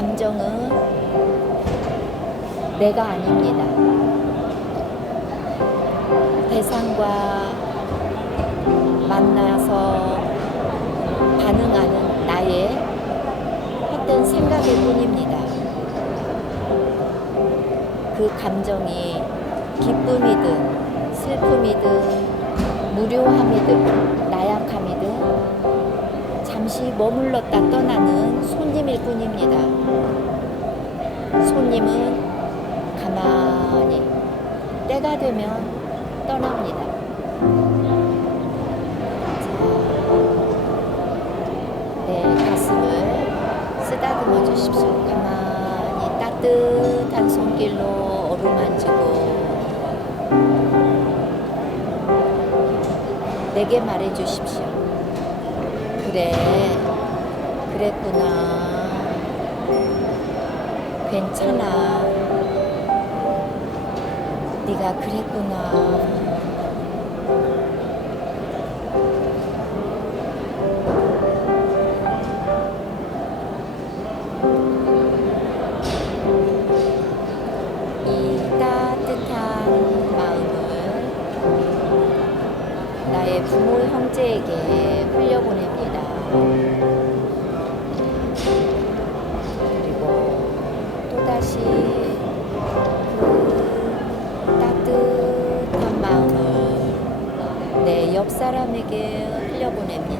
감정은 내가 아닙니다. 대상과 만나서 반응하는 나의 헛된 생각일 뿐입니다. 그 감정이 기쁨이든 슬픔이든 무료함이든 나약함이든 잠시 머물렀다 떠나는 손님일 뿐입니다. 손님은 가만히 때가 되면 떠납니다. 자, 내 가슴을 쓰다듬어 주십시오. 가만히 따뜻한 손길로 어루만지고 내게 말해 주십시오. 그래. 그랬구나. 괜찮아. 네가 그랬구나. 이 따뜻한 마음을 나의 부모 형제에게 옆 사람에게 흘려보냅니다.